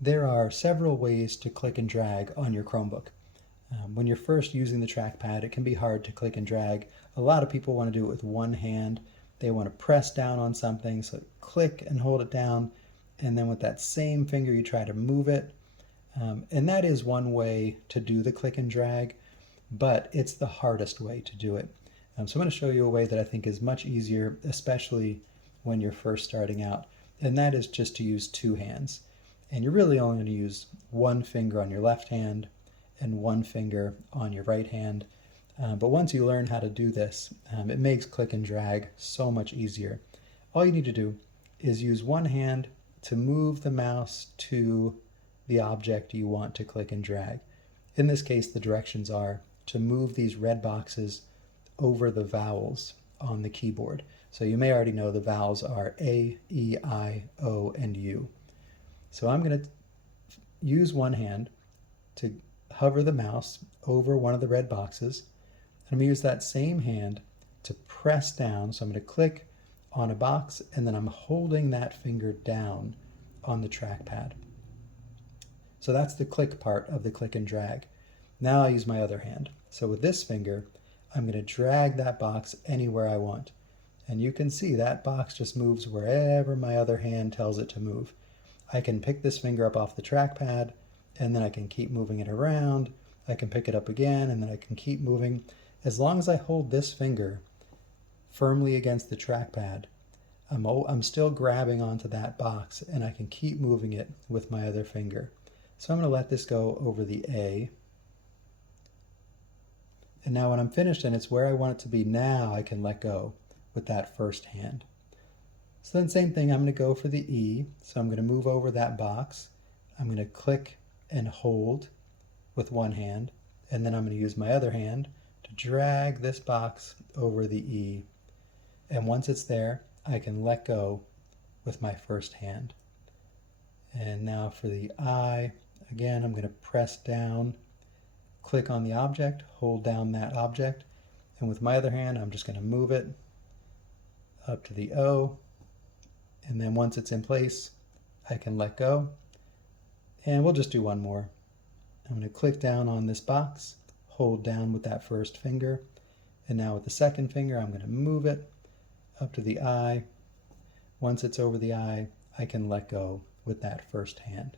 There are several ways to click and drag on your Chromebook. When you're first using the trackpad, it can be hard to click and drag. A lot of people want to do it with one hand. They want to press down on something, so click and hold it down, and then with that same finger you try to move it. And that is one way to do the click and drag, but it's the hardest way to do it. So I'm going to show you a way that I think is much easier, especially when you're first starting out, and that is just to use two hands. And you're really only going to use one finger on your left hand and one finger on your right hand. But once you learn how to do this, it makes click and drag so much easier. All you need to do is use one hand to move the mouse to the object you want to click and drag. In this case, the directions are to move these red boxes over the vowels on the keyboard. So you may already know the vowels are A, E, I, O, and U. So I'm going to use one hand to hover the mouse over one of the red boxes. I'm going to use that same hand to press down. So I'm going to click on a box and then I'm holding that finger down on the trackpad. So that's the click part of the click and drag. Now I'll use my other hand. So with this finger, I'm going to drag that box anywhere I want. And you can see that box just moves wherever my other hand tells it to move. I can pick this finger up off the trackpad and then I can keep moving it around. I can pick it up again and then I can keep moving. As long as I hold this finger firmly against the trackpad, I'm still grabbing onto that box and I can keep moving it with my other finger. So I'm going to let this go over the A. And now when I'm finished and it's where I want it to be, now I can let go with that first hand. So then same thing, I'm going to go for the E. So I'm going to move over that box. I'm going to click and hold with one hand. And then I'm going to use my other hand to drag this box over the E. And once it's there, I can let go with my first hand. And now for the I, again, I'm going to press down, click on the object, hold down that object, and with my other hand, I'm just going to move it up to the O, and then once it's in place, I can let go. And we'll just do one more. I'm going to click down on this box, hold down with that first finger, and now with the second finger, I'm going to move it up to the I. Once it's over the I can let go with that first hand.